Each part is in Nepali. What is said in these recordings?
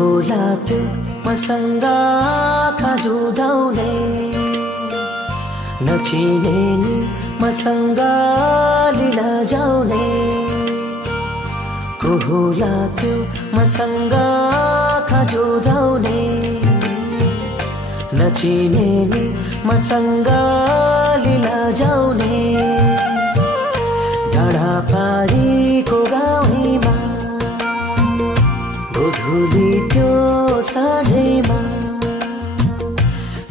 होला त्यो मसँग आँखा जुधाउने, नचिने नि मसँग लीला जाउने। को होला त्यो मसँग आँखा जुधाउने, नचिने नि मसँग लीला जाउने। डाँडा पारीको गाउँमा गोधुली त्यो साँझैमा,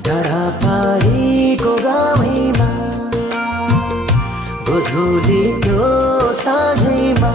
डाँडा पारीको गाउँमा गोधुली त्यो साँझैमा।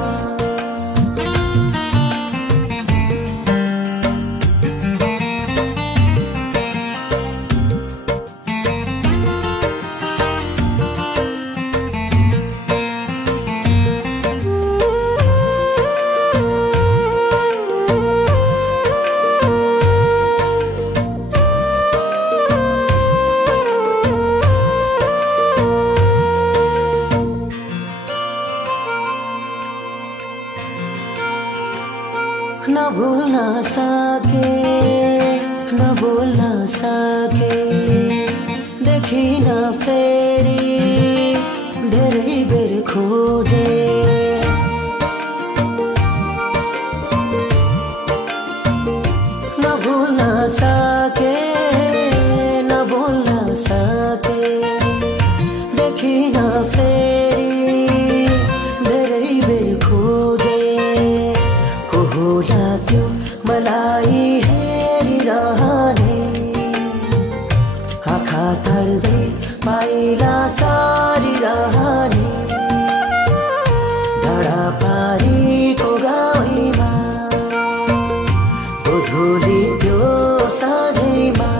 न भुल्न सके, न बोल्न सके, देखिन फेरि धेरै बेर खोजे। न भुल्न सके, न बोल्न सके, देखिन फेरि धेरै बेर खोजे। होला त्यो मलाई हेरिरहने, आँखा तर्दै पाइला सारिरहने। डाँडा पारीको गाउँमा गोधुली त्यो साँझैमा।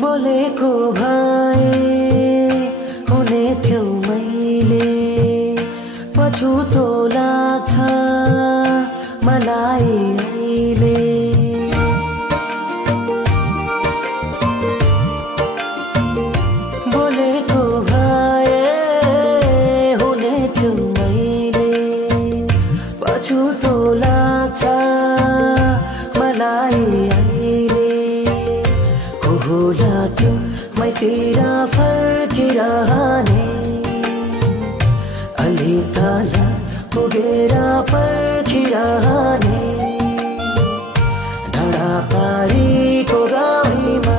बोलेको भए हुने थियो मैले, पछुतो लाग्छ मलाई अहिले। बोलेको भए हुने थियो मैले, पछुतो लाग्छ मलाई अहिले। होला त्यो मैतिर फर्किरहने, अलि तल पुगेर पर्खिरहने। डाँडा पारीको गाउँमा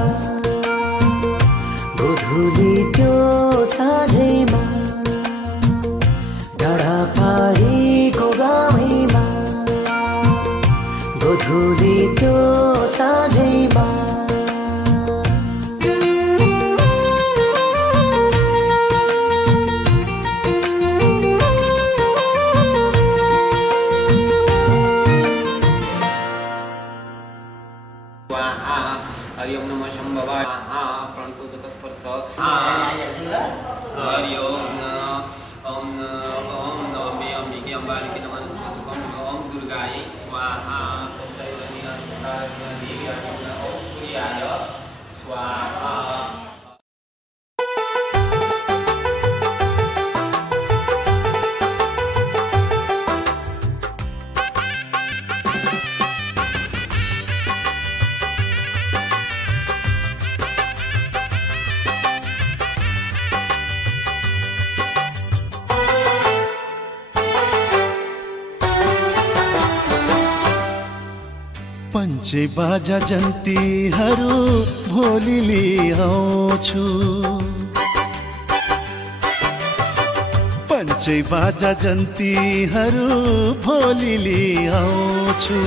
गोधुली त्यो साँझैमा, डाँडा पारीको गाउँमा गोधुली त्यो साँझैमा। हरि ओम नमः शंभवाय। प्रणतोदकस्पर्श। हरि ओम ओम ओम नमे अंबिके अंबालिके नमस्ते। ओम दुर्गायै स्वाहा। ओम सूर्याय स्वाहा। पञ्चे बाजा जन्तीहरू भोलि ल्याउँछु, पञ्चे बाजा जन्तीहरू भोलि ल्याउँछु।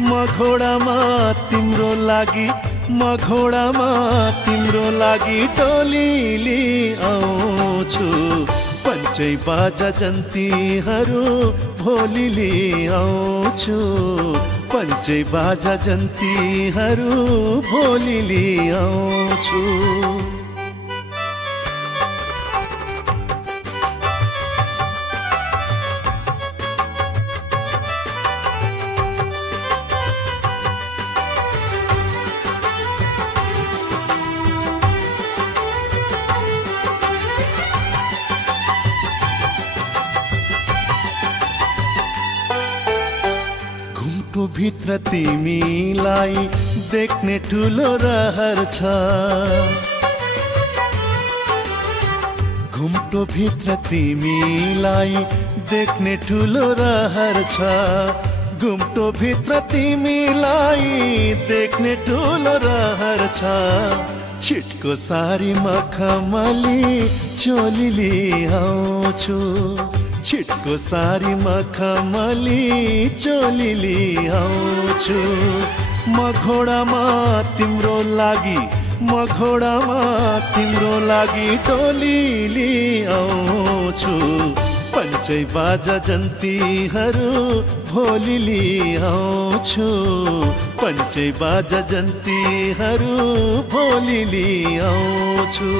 म घोडामा तिम्रो लागि, म घोडामा तिम्रो लागि टोली ल्याउँछु। पञ्चै बाजा जन्तीहरू भोलि ल्याउँछु पञ्चै बाजा जन्तीहरू भोलि ल्याउँछु भित्र तिमीलाई देख्ने ठुलो रहर छ घुम्टो भित्र तिमीलाई देख्ने ठुलो रहर छ घुम्टो भित्र तिमीलाई देख्ने ठुलो रहर छ छिटको सारी मखमली चोली ल्याउँछु छिटको सारी मखमली चोली ल्याउँछु म घोडामा तिम्रो लागि म घोडामा तिम्रो लागि टोली ल्याउँछु पञ्चै बाजा जन्तीहरू भोलि ल्याउँछु पञ्चै बाजा जन्तीहरू भोलि ल्याउँछु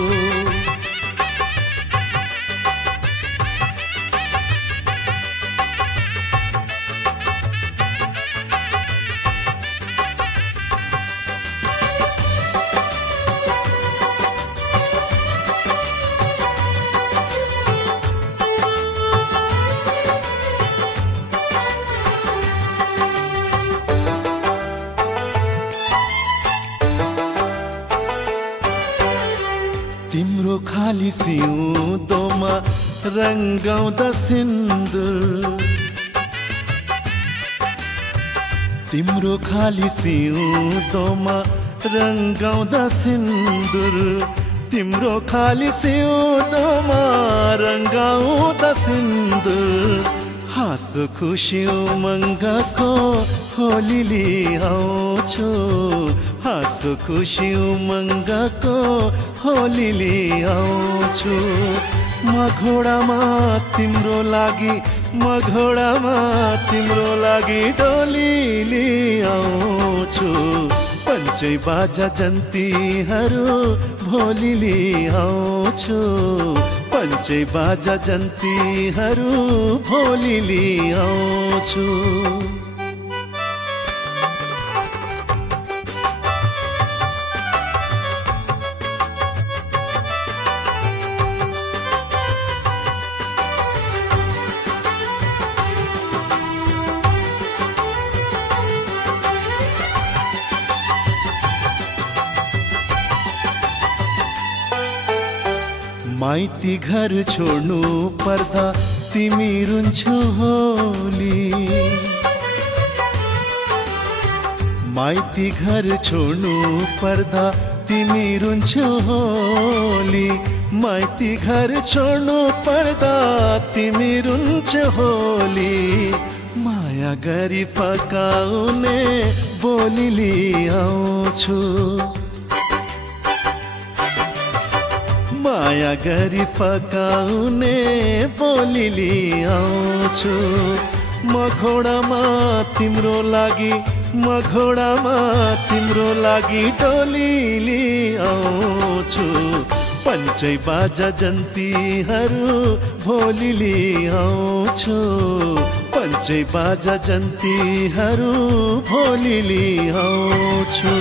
तिम्रो खाली सिउँदोमा रङ्गाउँदा सिन्दुर तिम्रो खाली सिउँदोमा रङ्गाउँदा सिन्दुर तिम्रो खाली सिउँदोमा रङ्गाउँदा सिन्दुर हाँसो खुसी उमङ्गको होली ल्याउँछु हाँसो खुसी उमङ्गको होली ल्याउँछु म घोडामा तिम्रो लागि म घोडामा तिम्रो लागि डोली ल्याउँछु पञ्चै बाजा जन्तीहरू भोलि ल्याउँछु पञ्चै बाजा जन्तीहरू भोलि ल्याउँछु माइती घर छोड्नु पर्दा तिमी रुन्छौ होली माइती घर छोड्नु पर्दा तिमी रुन्छौ होली माइती घर छोड्नु पर्दा तिमी रुन्छौ होली माया गरी फकाउने बोली ल्याउँछु माया गरी फकाउने बोली ल्याउँछु म घोडामा तिम्रो लागि म घोडामा तिम्रो लागि टोली ल्याउँछु पञ्चै बाजा जन्तीहरू भोलि ल्याउँछु पञ्चै बाजा जन्तीहरू भोलि ल्याउँछु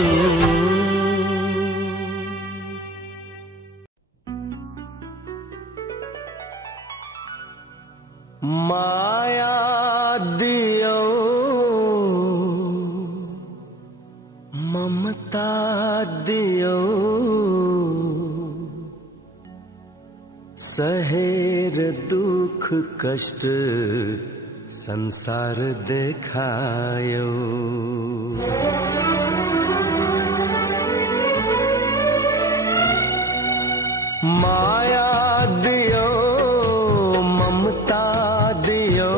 माया दियो ममता दियो सहेर दुख कष्ट संसार देखायो माया दियो ममता दियो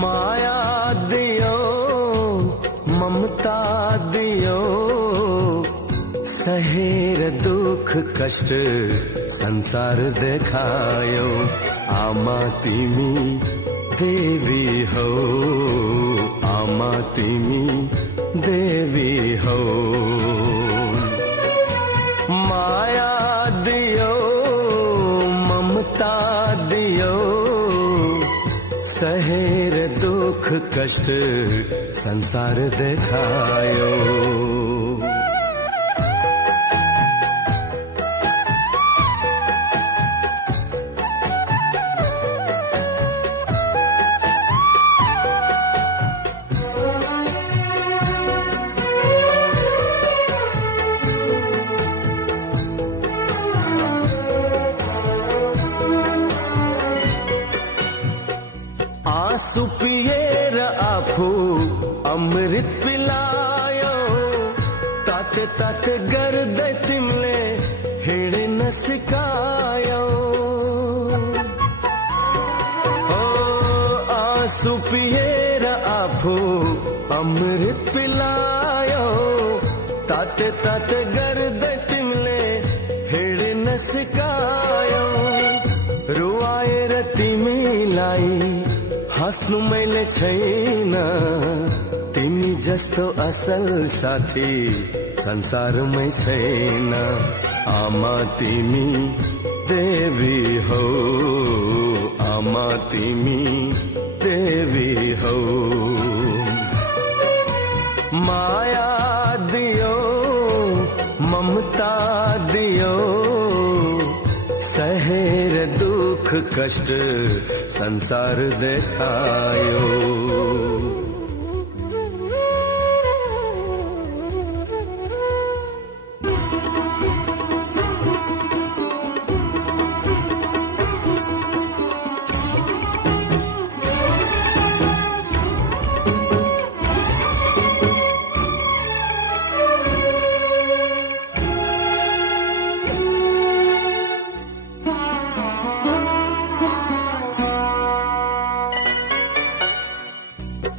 माया दियो ममता दियो सहेर दुख कष्ट संसार देखायो आमा तिमी देवी हौ आमा तिमी देवी हौ माया दियो ममता दियो सहेर दुख कष्ट संसार देखायो आँसु पिएर आफू अमृत पिलायो ताते ताते गर्दै तिमीले हिँड्न सिकायो ओ आँसु पिएर आफू अमृत पिलायो ताते ताते गर्दै तिमीले हिँड्न सिकायो रुवाएर तिमीलाई हाँस्नु मैले छैन तिमी जस्तो असल साथी संसारमै छैन आमा तिमी देवी हौ आमा तिमी देवी हौ माया दियो ममता दियो सहेर दुख कष्ट संसार देखायो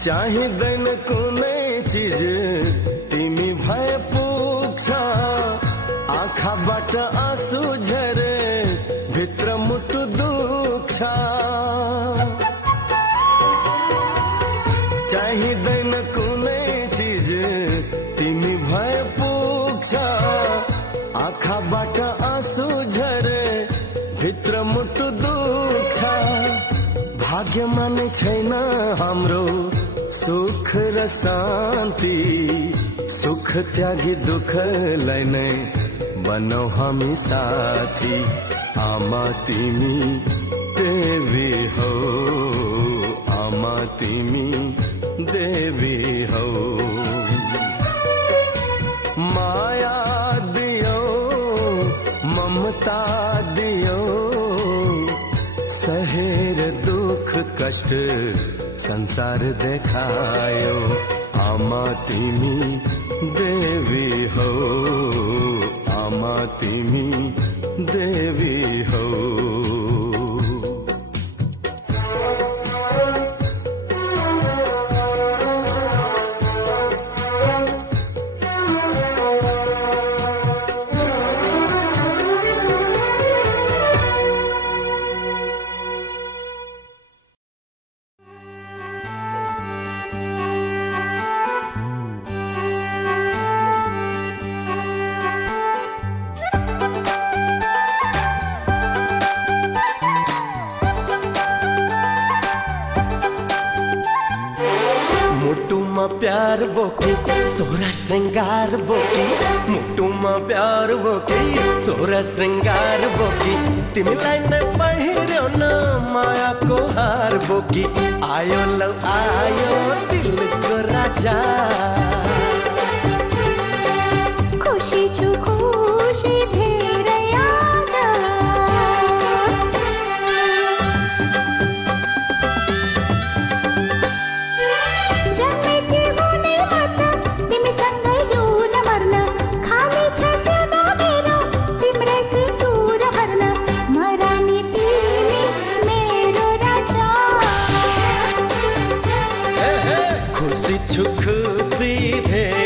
चाहिँदैन कुनै चिज तिमी भए पुग्छ आँखाबाट आँसु झरे भित्र मुटु दुख्छ चाहिँदैन कुनै चिज तिमी भए पुग्छ आँखाबाट आँसु झरे भित्र मुटु दुख्छ भाग्यमा नै छैन हाम्रो सुख र शान्ति सुख त्यागी दुःखलाई नै बनौ हामी साथी आमा तिमी देवी हौ आमा तिमी देवी हौ माया दियो ममता दियो सहेर दुख कष्ट संसार देखायो आमा तिमी देवी हौ आमा तिमी देवी हौ प्यार बोकी सोरा श्रृंगार बोकी मुटुमा प्यार बोकी सोरा श्रृंगार बोकी तिमीलाई नै पहिर्यो न मायाको हार बोकी आयो लौ आयो दिलको राजा खुशी छु खुशी धेरै आज खुशी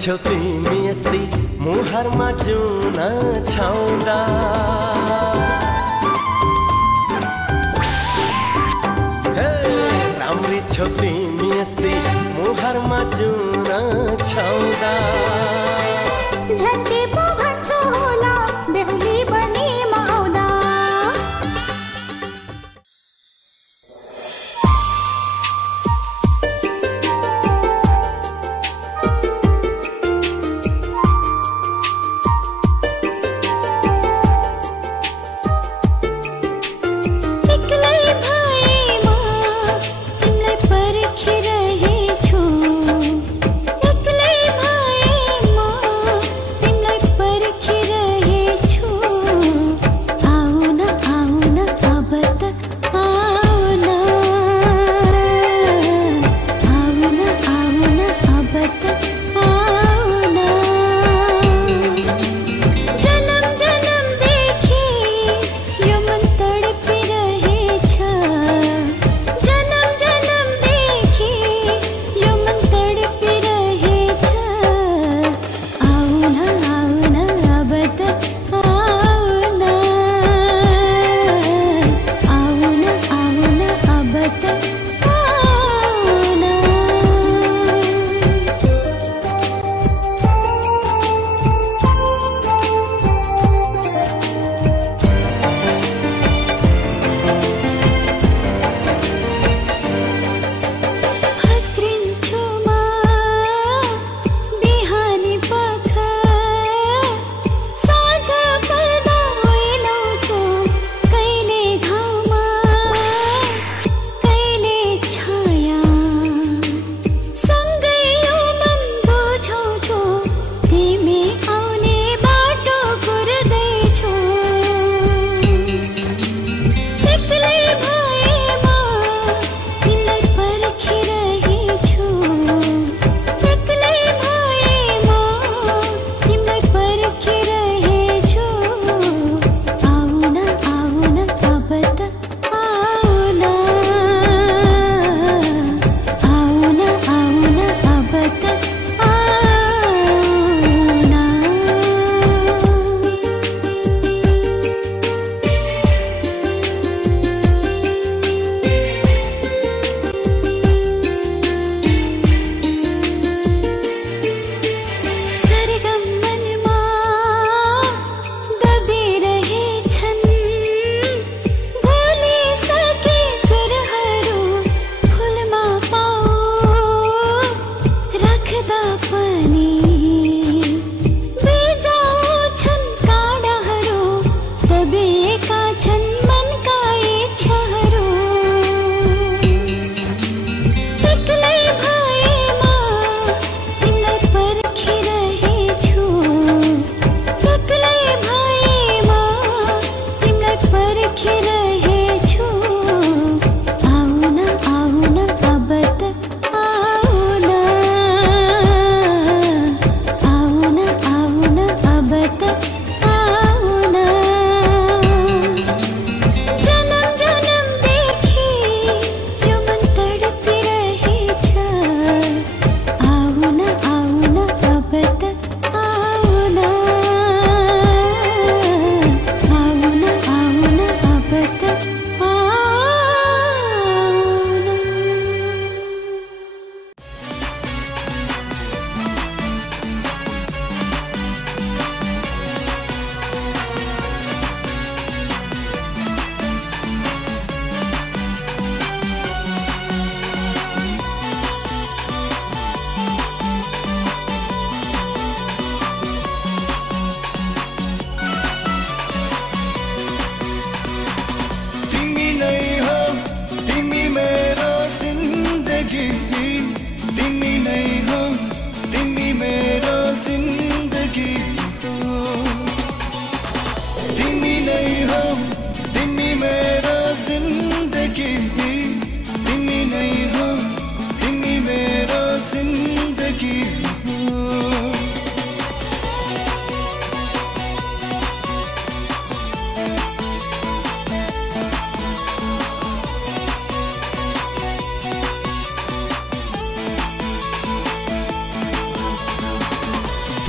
छौ तिमी यस्तै मुहारमा जुन छाउँदा राम्री छौ तिमी यस्तै मुहारमा जुन छाउँदा झन्डे पो भन्छौ होला बेहुली बनी आउँदा पर्खिरहेछु एक्लै भएमा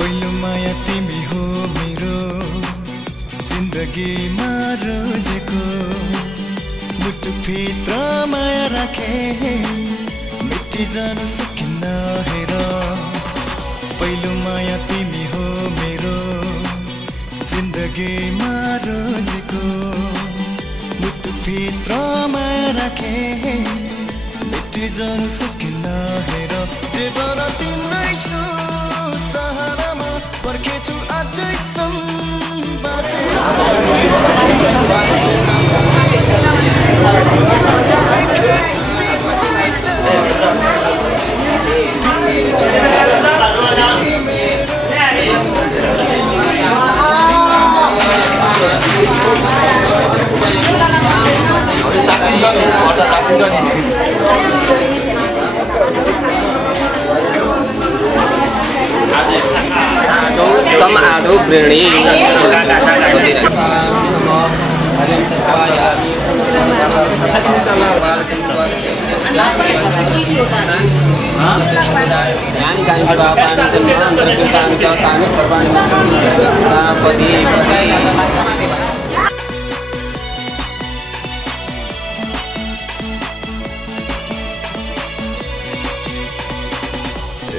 पहिलो माया तिमी हो मेरो जिन्दगीमा रोजेको मुटुभित्र माया राखे मिटी जान सकिन्न हेर पहिलो माया तिमी हो मेरो जिन्दगीमा रोजेको मुटुभित्र माया राखे मिटी जान सकिन्न हेर जीवन तिम्रै छु सहारामा पर्खेछु अझैसम्म Sama adu berani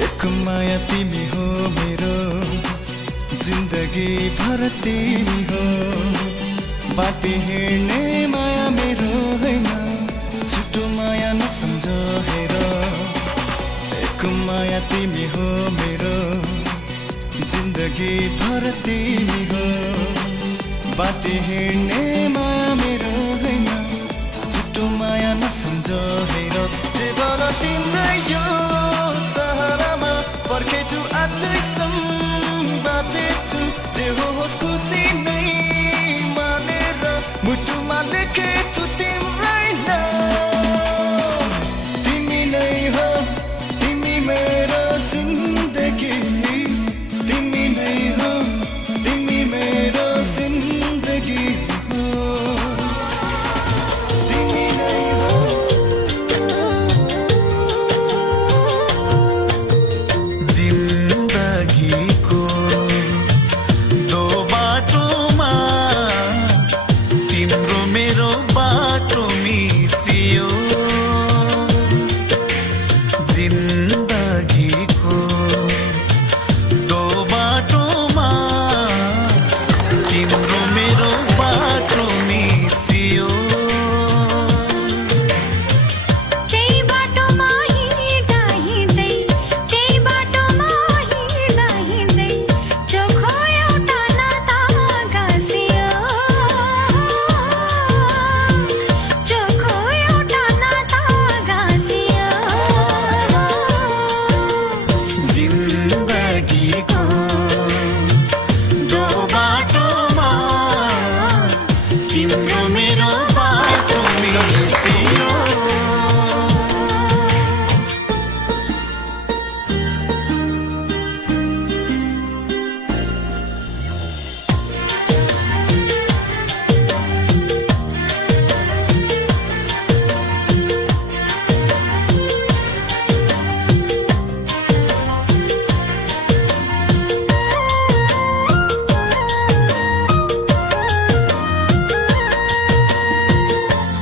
एक माया तिमी हो मेरो जिन्दगी भर तिमी हो बाटे हिँड्ने माया मेरो होइन छुट्टो माया नसम्झ हेर एक माया तिमी हो मेरो जिन्दगी भर तिमी हो बाटे हिँड्ने माया मेरो होइन छुट्टो माया नसम्झ हेर जीवन तिम्रै यो सहारामा पर्खेछु अझैसम्म बाँचेछु जे होस् खुसी नै मानेर मुटुमा लेखेछु तिम्रै नाम तिमी नै हो तिमी मेरो जिन्दगी तिमी नै हो तिमी मेरो जिन्दगी हो तिमी नै हो जिन्दगीको दो बाटोमा तिम्रो मेरो बाटो मिसियो जिन्दगीको दो बाटोमा तिम्रो मेरो बाटो मिसियो त्यही बाटोमा हिँड्दा हिँड्दै त्यही बाटोमा हिँड्दा हिँड्दै चोखो एउटा नाता गाँसियो चोखो एउटा नाता गाँसियो जिन्दगीको दो बाटोमा तिम्रो मेरो बाटो मिसियो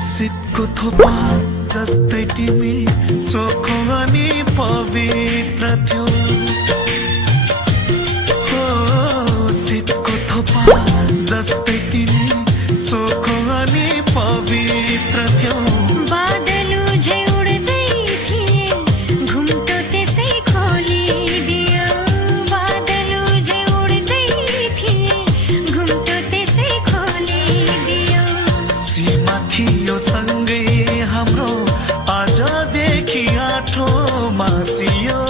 शीतको थोपा जस्तै तिमी चोखो अनि पवित्र थियो हो शीतको थोपा जस्तै तिमी चोखो अनि पवित्र थियो बादलु झै उड्दै थिए घुम्टो त्यसै खोलिदियो बादलु झै उड्दै थिए घुम्टो त्यसै खोलिदियो सीमा थियो सँगै हाम्रो आजदेखि आठो मासियो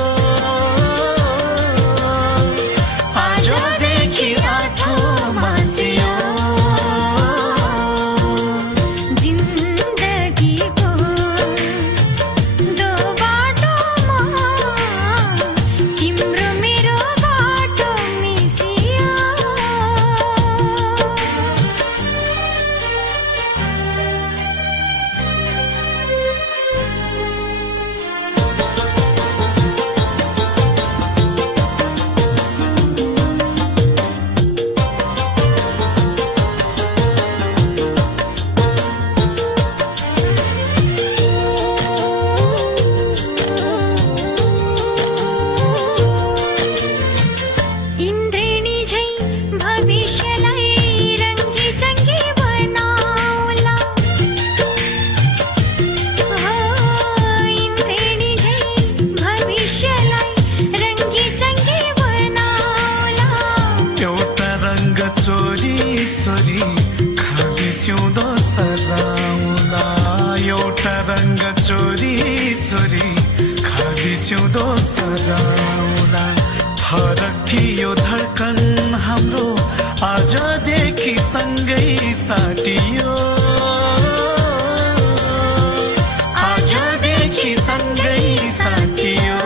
सिउँदो सजाउला फरक थियो धड्कन हाम्रो आजदेखि सँगै साटियो आजदेखि सँगै साटियो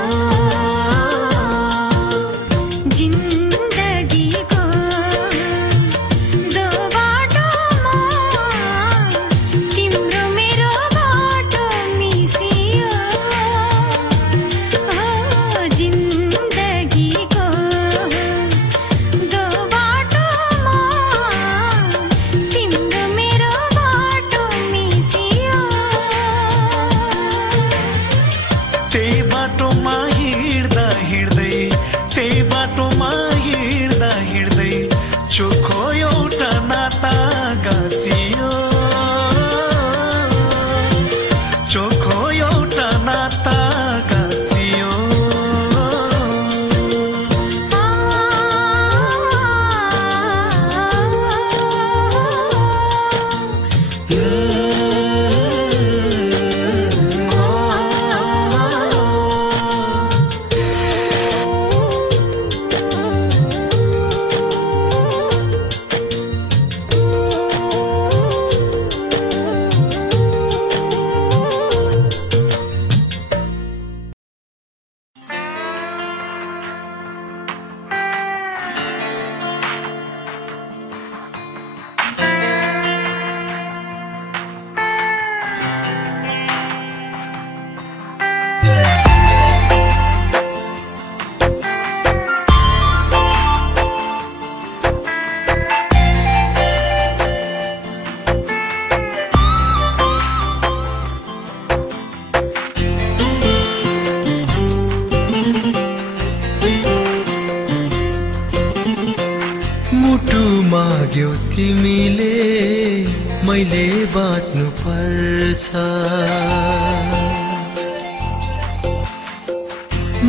बाँच्नु पर्छ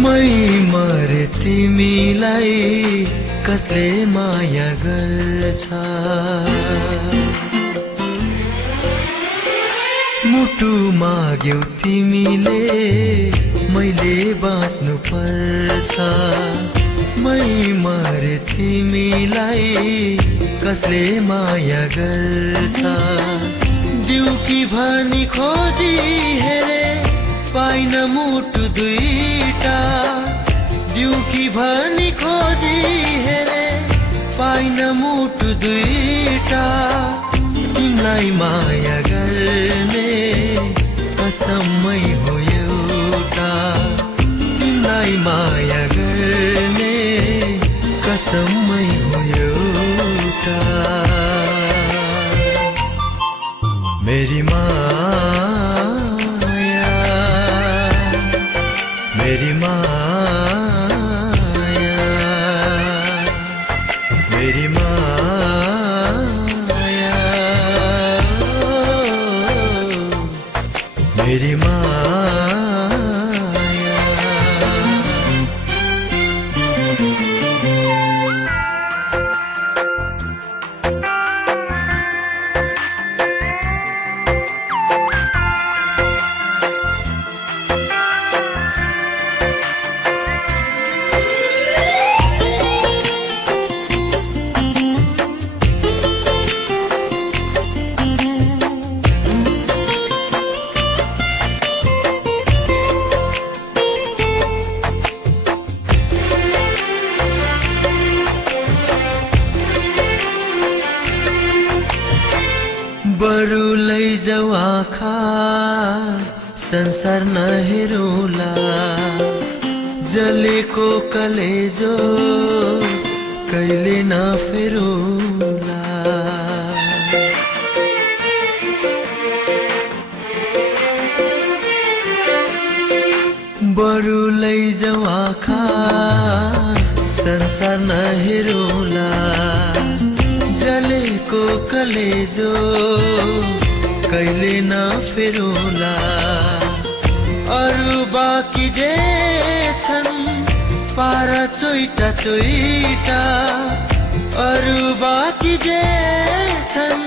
मै मरे तिमीलाई कसले माया गर्छ मुटु माग्यौ तिमीले मैले बाँच्नु पर्छ मै मरे तिमीलाई कसले माया गर्छ दिउकी भनी खोजी हेरे पाइन मुटु दुईटा दिउकी भनी खोजी हेरे पाइन मुटु दुईटा तिमीलाई माया गर्ने कसमै हो एउटा तिमीलाई माया गर्ने कसमै हो एउटा मेरी माया मेरी माया मेरी माया मेरी माया बरु लैजाऊ आँखा संसार नहेरौला जलेको कलेजो कहिले नफेरौला बरु लैजाऊ आँखा संसार नहेरौला दिलको कलेजो कहिले नफेरौँला अरू बाँकी जे छन् पारा चोइटा चोइटा अरू बाँकी जे छन्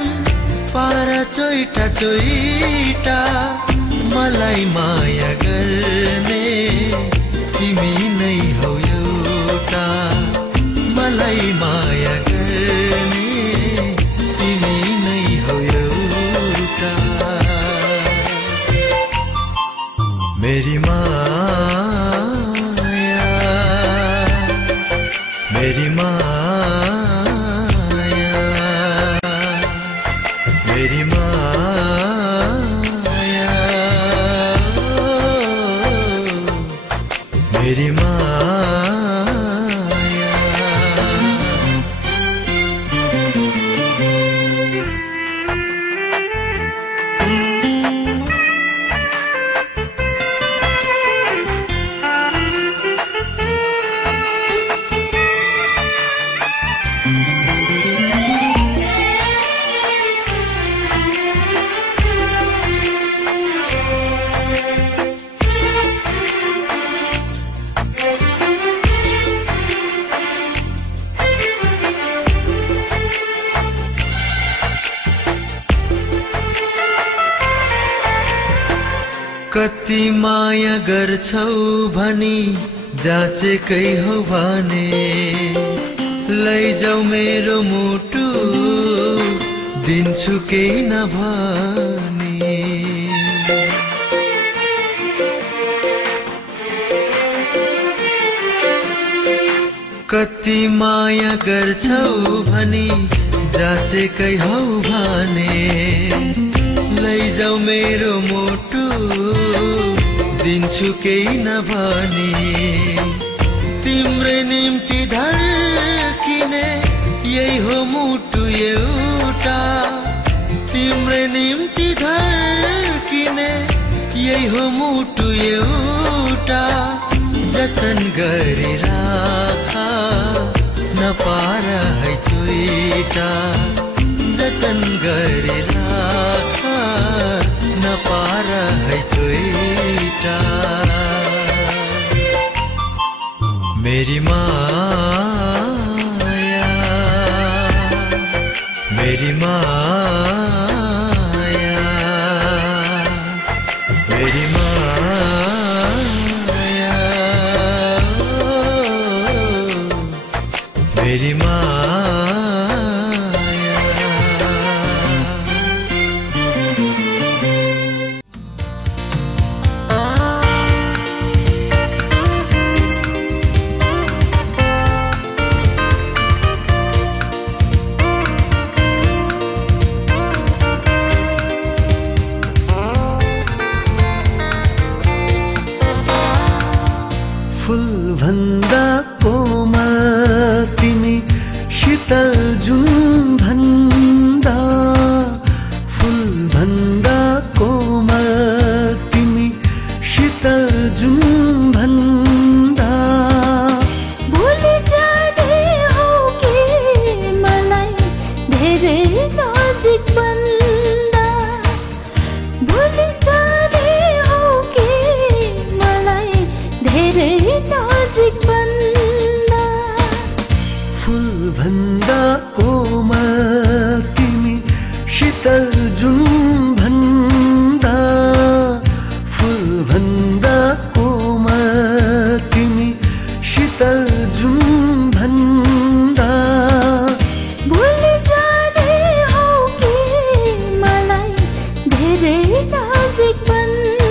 पारा चोइटा चोइटा मलाई माया गर्ने तिमी नै हौ एउटा मलाई माया गर्ने तिमी नै हौ एउटा मेरी माया मेरी माया मेरी माया मेरी माया कति माया गर्छौ भनी जाचेकै हो भने लैजाऊ मेरो मुटु दिन्छु केही नभनी कति माया गर्छौ भनी जाचेकै हौ भने लैजाऊ मेरो मुटु दिन्छु केही नभनी तिम्रै निम्ति धड्किने यही हो मुटु एउटा तिम्रै निम्ति धड्किने यही हो मुटु एउटा जतन गरी राख नपार है चोइटा जतन गरी राख नपार है चोइटा मेरी माया मेरी माया मेरी माया मेरी माया फुलभन्दा कोमल तिमी शीतल जुन भन्दा फुलभन्दा कोमल तिमी शीतल जुन भन्दा भोलि जाने हो कि मलाई धेरै नजिक बन्दा भोलि जाने हो कि मलाई धेरै नजिक बन्दा फुलभन्दा कोमल तिमी शीतल जुन भन्दा फुलभन्दा कोमल तिमी शीतल जुन भन्दा भोलि जाने हो कि मलाई धेरै नजिक बन्दा